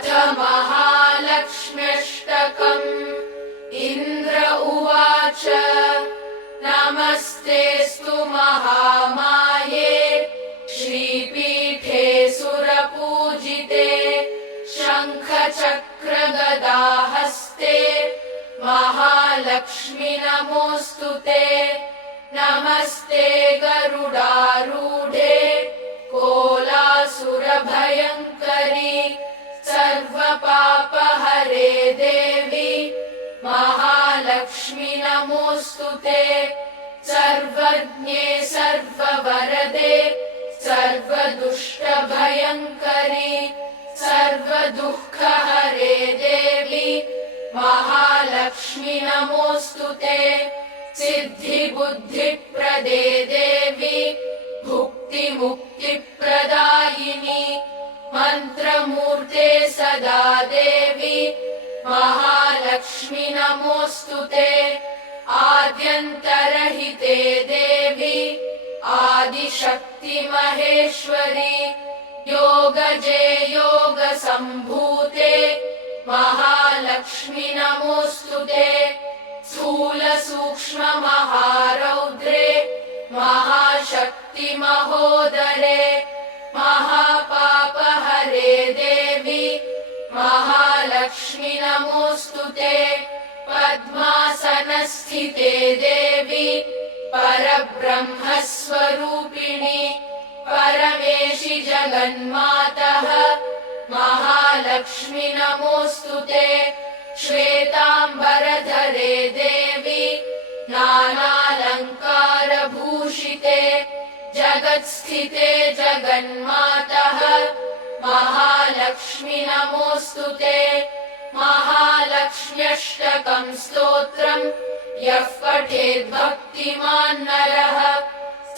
अथ महालक्ष्म्यष्टकम्। इन्द्र उवाच नमस्तेऽस्तु महामाये श्रीपीठे सुरपूजिते शङ्खचक्रगदाहस्ते महालक्ष्मि नमोऽस्तु ते। नमस्ते गरुडारूढे कोलासुरभयङ्करि सर्वपापहरे देवी महालक्ष्मि नमोऽस्तु ते। सर्वज्ञे सर्ववरदे सर्वदुष्टभयङ्करि सर्वदुःखहरे देवी महालक्ष्मि नमोऽस्तु ते। सिद्धिबुद्धिप्रदे देवी भुक्तिमुक्तिप्रदायिनि मन्त्रमूर्ते सदा देवी महालक्ष्मि नमोऽस्तु ते। आद्यन्तरहिते देवी आदिशक्तिमहेश्वरि योगजे योगसम्भूते महालक्ष्मि नमोऽस्तु ते। स्थूलसूक्ष्ममहारौद्रे महाशक्तिमहोदरे महापापहरे देवी महालक्ष्मि नमोऽस्तु ते। पद्मासनस्थिते देवी परब्रह्मस्वरूपिणि परमेशि जगन्मातः महालक्ष्मि नमोऽस्तु ते। श्वेताम्बरधरे देवी नानालङ्कारभूषिते जगत्स्थिते जगन्मातः महालक्ष्मि नमोऽस्तु ते। महालक्ष्म्यष्टकम् स्तोत्रम् यः पठेद्भक्तिमान् नरः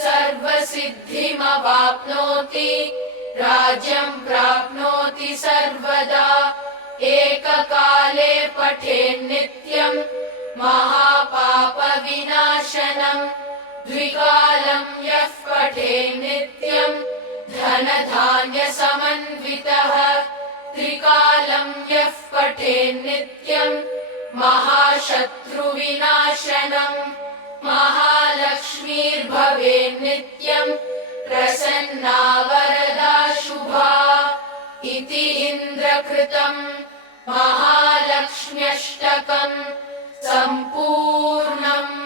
सर्वसिद्धिमवाप्नोति राज्यम् प्राप्नोति सर्वदा। एककाले पठेन्नित्यम् महापापविनाशनम् द्विकालम् यः पठेन्नित्यम् धनधान्यसमन्वितः त्रिकालम् यः पठेन्नित्यम् महाशत्रुविनाशनम् महालक्ष्मीर्भवेन्नित्यम् प्रसन्ना वरदा शुभा। इति इन्द्रकृतम् महालक्ष्म्यष्टकम् सम्पूर्णम्।